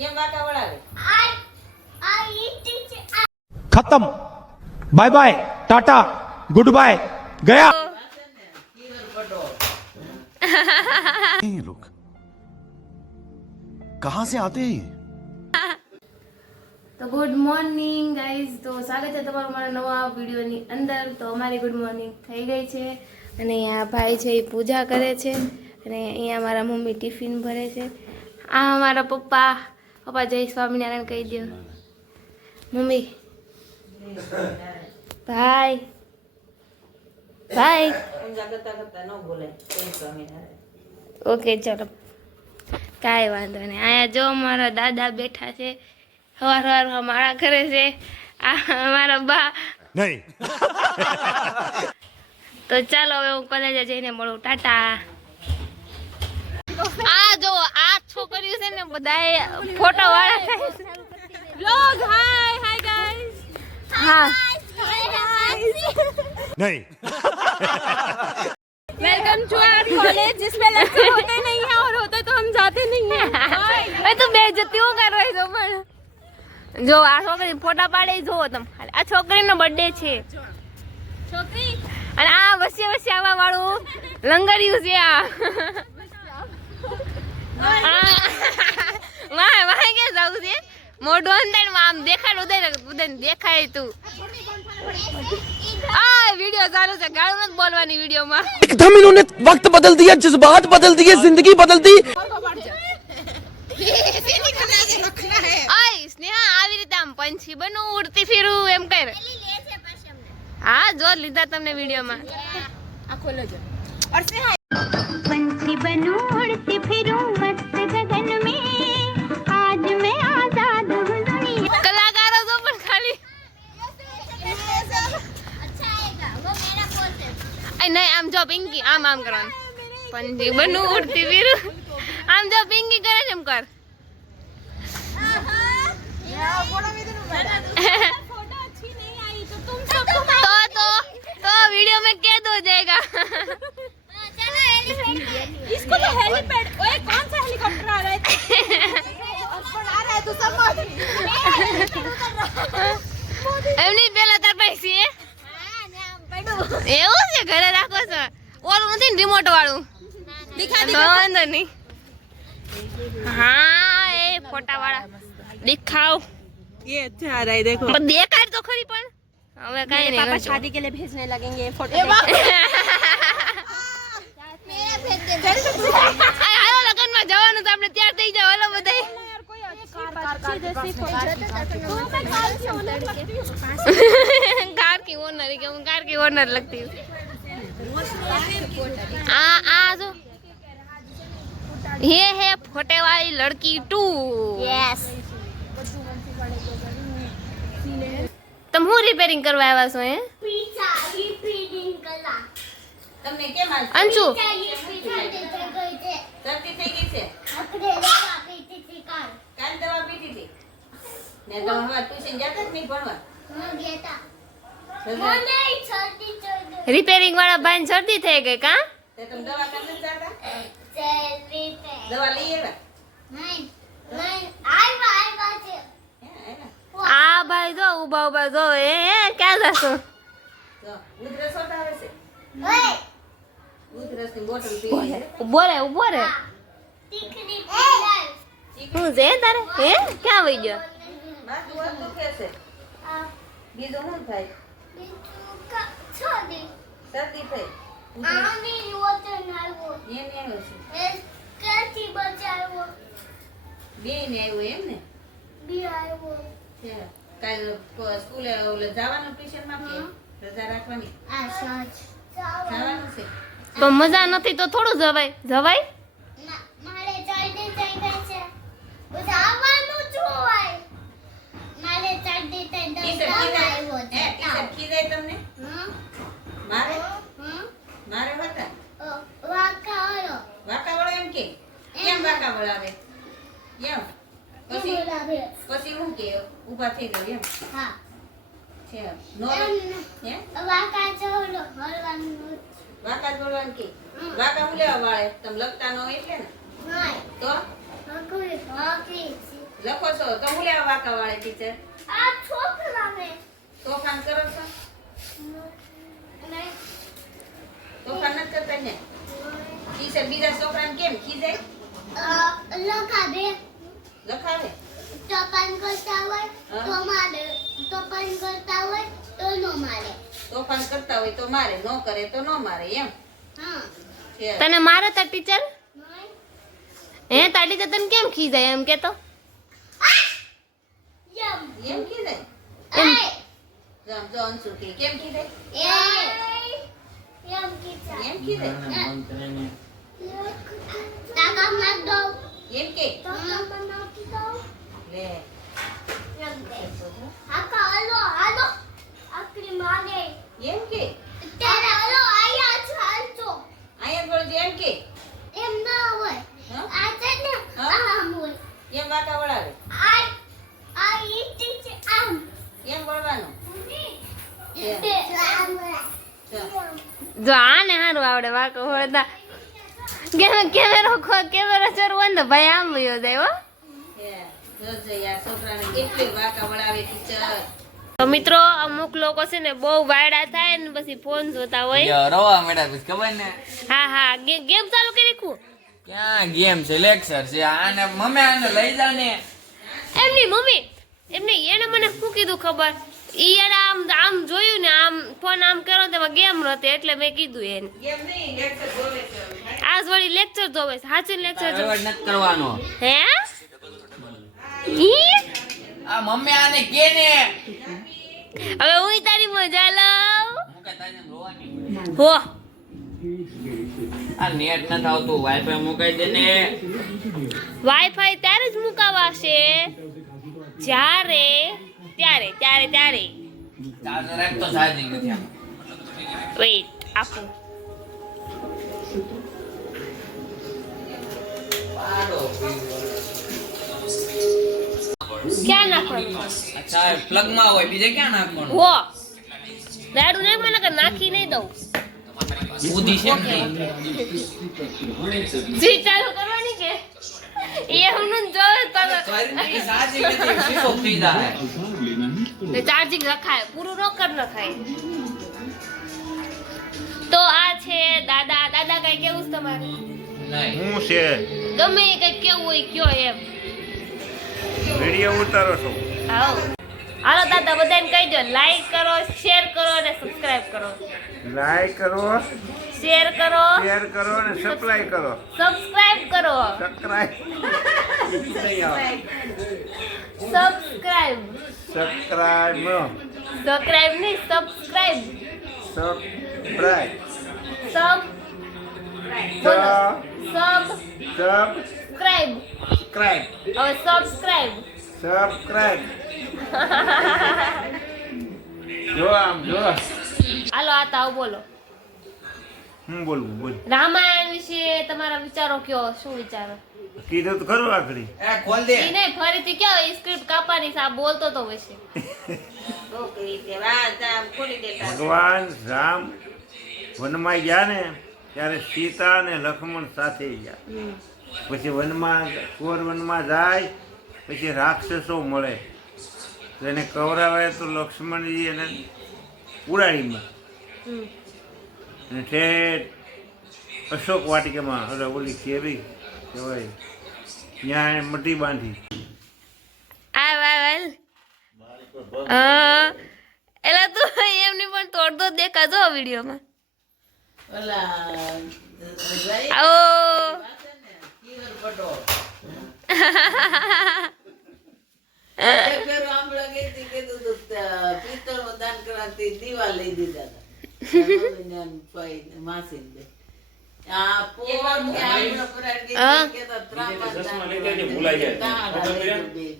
કેમ વાકા વળાવે? खत्म bye bye tata goodbye गया ये लोग कहां से आते हैं તો ગુડ મોર્નિંગ ગાઈઝ, તો સ્વાગત છે તમારું મારા નવા વિડીયોની અંદર. તો અમારી ગુડ મોર્નિંગ થઈ ગઈ છે અને અહીંયા ભાઈ છે એ પૂજા કરે છે અને અહીંયા મારા મમ્મી ટિફિન ભરે છે. આ અમારા પપ્પા જય સ્વામિનારાયણ કહી દો. મમ્મી ભાઈ ભાઈ ઊંઝા કરતા કરતા ન બોલાય. જય સ્વામિનારાયણ. ઓકે ચલો, કાંઈ વાંધો નહીં. અહીંયા જો મારા દાદા બેઠા છે, સવાર સવારમાં માળા કરે છે. આ અમારા બા नहीं તો ચાલો હવે હું કોલેજે જઈને મળું. ટાટા. આ જો આ છોકરીઓ છે ને બધા ફોટો વાળા વ્લોગ. હાય હાય ગાઈસ. હા नहीं वेलकम टू आवर कॉलेज जिसमें लेक्चर होते नहीं है और होता तो हम जाते नहीं है. अरे तू बेइज्जती कर रही हो પણ જો આ છોકરી ફોટા પાડે જોવો તમે ખાલી. આ છોકરીનો બર્થડે છે છોકરી, અને આ વચ્ચે વચ્ચે આવવા વાળું લંગરિયું છે. આ વાહ વાહ કે જાવ છે મોઢું અંદર આમ દેખાડ ઉદય દેખાય તું. આ વિડિયો ચાલુ છે, ગાળું નથી બોલવાની વિડિયોમાં. एकदम इन्होंने वक्त बदल दिया, जज्बात बदल दिए, जिंदगी बदल दी. આય સ્નેહા આવી રીતે આમ પંછી બનું ઉડતી ફીરું એમ કર. હા જો લીધા તમને વિડિયોમાં. આ ખોલો જો. और स्नेहा पंछी बनूं उड़ती फिरूं मस्त गगन में आज मैं आजाद हूं दुनिया. कलाकारों को पण खाली अच्छा आएगा वो मेरा पोज है. नहीं आम जो पिंकी आम आम करવાનું. पंछी बनूं उड़ती फिरूं આમ જો પિંકી કરે છે એમ કર. तो वीडियो में कैद हो जाएगा. चलो हेलीपैड, इसको तो हेलीपैड. ओए कौन सा हेलीकॉप्टर आ रहा है? आ रहा है तो समझ. એમની પેલા તાર પૈસી હે? હા ને આમ પડું. એવું છે ઘરે રાખો છો? ઓલું નથી ને રિમોટ વાળું? દિખા દે. વાંધો નહીં. हाँ ये फोटा वाला दिखाओ. ये अच्छा आ रहा है देखो. देखाड़ तो खरी पण હવે કાઈ નહીં. पापा शादी के लिए भेजने लगेंगे फोटो. હાલો લગન માં જવાનું તો આપણે તૈયાર થઈ જાવ. હાલો બધાય. कार की ओनर के હું कार की ओनर लगती हूँ. आ जो ये है फोटे वाली लड़की 2. यस. तुम હું રિપેરિંગ કરવા આવ્યા છો? હે पिज्जा रिपेयरिंग करा. તમને કેમ આ અંશુ શરદી થઈ ગઈ છે? अपने दवा पीती थी कार. કાલ દવા પીધી હતી ને તો હવે ટ્યુશન જતા જ નહીં ભણવા. मैं गया था. સજા- मैंने छर्दी चढ़ રિપેરિંગ વાળા ભાઈ શરદી થઈ ગઈ કા? તે તમે દવા કાઢી જતા? चली पे. દવા લઈ આવ્યા? नहीं नहीं आई बात है. હે, આવ્યા? આ ભાઈ જો ઉભા ઉભા જો એ ક્યાં જશો? જો, ઉધરસ હોત આવે છે. ओए ઉધરસની બોટલ પી છે. ઉભો રે ઉભો રે. टिकनी पिज्जा. હું છે તારે? હે ક્યાં વઈ ગયો? માથું હોત દુખે છે. બીજું શું થાય? बिट्टू का छोड़ी. શરદી થઈ. आमी वतन आयो. એને આવ્યો છે. एस कैसी बचाओ. બેયને આવ્યો એમ ને? भी आयो. છે. કાલ સ્કૂલે ઓલે જવાનું ટ્યુશનમાં કે રજા રાખવાની? आ सच. જવાનું છે. તો મજા નથી તો થોડું જવાય. જવાય ના મારે જલ્દી થઈ ગઈ છે. બધાવાનું જોવાય. મારે જલ્દી થઈ ગઈ ટી-શર્ટ છે. ખીજાય? આવ્યો હે, છે. ટી-શર્ટ ખીજાય તમને? મારે મારે હતા વાકાળો. વાંકાવાળો એમ કે કેમ વાંકા વળાવે? એમ પછી બોલાવે. પછી હું કે ઊભા થઈ ગયો એમ હા. છે. નો હે વાકા ચોલો હરવાનું. વાંકા જ બોલવાનું કે વાંકા હું લેવા વાળે તમે લખતા ન હોય એટલે ને નહીં. તો હકુઈ હકી. લખો છો તો હું લેવા વાંકા વાળી ટીચર આ છોકરાને તોફાન કરો છો નહીં તોફાન નથી કરતા ને ટીચર બીજા છોકરાને કેમ ખીજાય લખાવે લખાવે તોફાન કરતા હોય હા. તો મારે તોફાન કરતા હોય તો નો મારે તોફાન કરતા હોય તો મારે ન કરે તો ન મારે એમ હા છે. તને મારે તાર ટીચર નહીં. હે તાર ટીચર તને કેમ ખીજાય એમ કેતો યમ એમ ખીજાય એ જમ જો અંશુ કે કેમ ખીજાય યમ કીધા એમ ખીજાય તાકા માર દો એમ કે તાકા નાખી દો લે યમ દે આકા હાલો આકરી માગે એમ કે તેરા હાલો આયા ચાલતો આયા બોલ એમ કે એમ ના હોય હા? આ છે ને હા? આમ હોય એમ વાંકા વળાવે આ ઈટી છે આમ એમ વળવાનું ઈટી આમ જો આને હારું આવડે વાકો હોતા કેમેરો ચરવો ને તો ભાઈ આમ વયો જાય હો હે જોજે યાર છોકરાને કેટલી વાંકા વળાવે ટીચર તો મિત્રો અમુક લોકો છે ને બહુ વાયડા થાય ને પછી ફોન જોતા હોય રવા મેડા પછી ખબર ને હા હા ગેમ ચાલુ કરી રાખું ક્યાં ગેમ છે લેક્ચર છે આને મમ્મી આને લઈ જા ને એમની મમ્મી એને મને શું કીધું ખબર ઈ એને આમ જોયું ને આમ ફોન આમ કર્યો ને તેમાં ગેમ રતે એટલે મેં કીધું એને એમ નહીં લેક્ચર જોવે છે આજ વળી લેક્ચર જોવે છે સાચું લેક્ચર જોવે રવાડ નથી કરવાનો હે ઈ આ મમ્મી આને કે ને હવે હું તારી મજા લઉં મુકા તાને રોવાની હો આ નેટ નથી આવતું વાઈફાઈ મુકાઈ દે ને વાઈફાઈ ત્યારે જ મુકાવાશે જ્યારે ત્યારે ચાર્જર રાખ તો ચાર્જિંગ નથી આમ વેઇટ આપો ક્યાં નાખવાનું અચ્છા પ્લગ માં હોય બીજે ક્યાં નાખવાનું હો રાડું નાખ મને કે નાખી નહીં દઉં બુદ્ધિ છે ને જી ચાલુ કરવાની કે એવું જોવે તો શરીરની ચાર્જિંગ નથી સ્વિચ ઓફ થઈ જાય ચાર્જિંગ રખાય પૂરું રોકડ નખાય તો આ છે દાદા કઈ કેવું છે તમારે નહીં હું છે ગમે એ કઈ કેવું હોય કયો એમ વિડીયો ઉતારો છો હાલો દાદા બધાને કહી દો લાઈક કરો શેર કરો અને સબસ્ક્રાઇબ કરો લાઈક કરો શેર કરો શેર કરો અને સપ્લાય કરો સબસ્ક્રાઇબ કરો સબસ્ક્રાઇબ નહીં આવે સબસ્ક્રાઇબ સબસ્ક્રાઇબ નહીં સબસ્ક્રાઇબ સબસ્ક્રાઇબ સબ બોલો સબ સબસ્ક્રાઇબ સ્ક્રાઇબ હવે સબસ્ક્રાઇબ સબસ્ક્રાઇબ જો આમ જો હાલો આ તાવ બોલો હું બોલવું બોલ રામાયણ વિશે તમારા વિચારો કયો શું વિચારો કીધું તો ખરું આખરી એ ખોલ દે ઈ નહીં ફરીથી કયો ઈ સ્ક્રિપ્ટ કાપવાની છે આ બોલતો તો વચ્ચે છોકરી તે વાત આમ ખોલી દેતા ભગવાન રામ વનમાં ગયા ને ત્યારે સીતા અને લક્ષ્મણ સાથે ગયા પછી વનમાં જાય પછી રાક્ષસો મળે તો એને કવરાવે તો લક્ષ્મણજી એને ઉડાડીમાં અને ઠેઠ અશોક વાટિકામાં એટલે ઓલી કેવી કહેવાય ત્યાં એને મટી બાંધી એલા તું એમની પણ તોડતો દેખાજો વિડીયોમાં ઓલા આવો કીવર પટો ફેર આમ લાગે છે કે તો પિત્તળ દાન કરાતી દીવા લઈ દીધા હતા માસી દે આ પોર કે આમળો પરાડ કે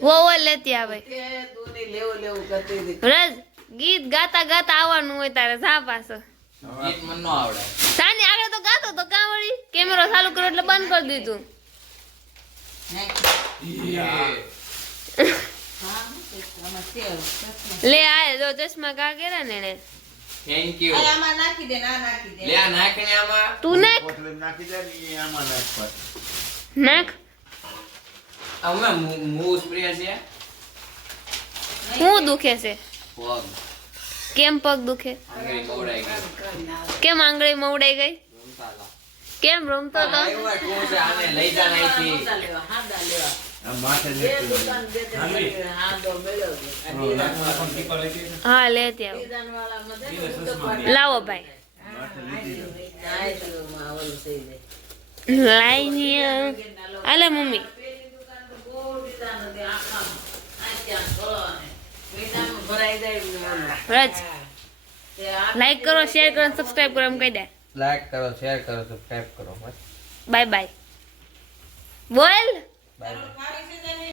તો વો લેતી આવે તે દૂની લેવું કરતી હતી રજ ગીત ગાતા ગાતા આવવાનું હોય તારે જા પાછો ગીત મને નો આવડે સાની આગળ તો ગાતો તો કાં વળી કેમેરો ચાલુ કર્યો એટલે બંધ કરી દીધું લે આ જો ચશ્મા કા કેરા ને એને થેન્ક યુ આમાં નાખી દે ના નાખી દે લે આ નાખને આમાં તું નાખ નાખી દે ને આમાં નાખવા નાખ અમે મૂવ સ્પ્રે છે શું દુખે છે? પગ કેમ પગ દુખે? આંગળી મવડાઈ ગઈ કેમ આંગળી મવડાઈ ગઈ? રમતા હતા. કેમ રમતો તો? આવ્યા કોણ છે આને લઈ જા નાખી હાદા લેવા, હાદા લેવા. આ માથે બે નથી. દુકાન બે ત્રણ હાદો મેળવ્યો. આ ડીઝાઇન- હા લેતી આવો. ડીઝાઇનવાળામાં છે ને ઉદ્યોગવાળા. લાવો ભાઈ. માથે લીધી. આ એટલુંમાં ઓલું થઈ જાય. લાઈની આલે મમ્મી. પેલી દુકાન તો બહુ ડીઝાઇન હતી આખામાં. આ ત્યાં થોડો ને. મીઠામાં ભરાઈ જાય ને ઓલું. રજ તે આ લાઈક કરો, શેર કરો, સબસ્ક્રાઇબ કરો એમ કહી દે. લાઈક કરો શેર કરો સબસ્ક્રાઇબ કરો બાય બાય. બોલ. Bye bye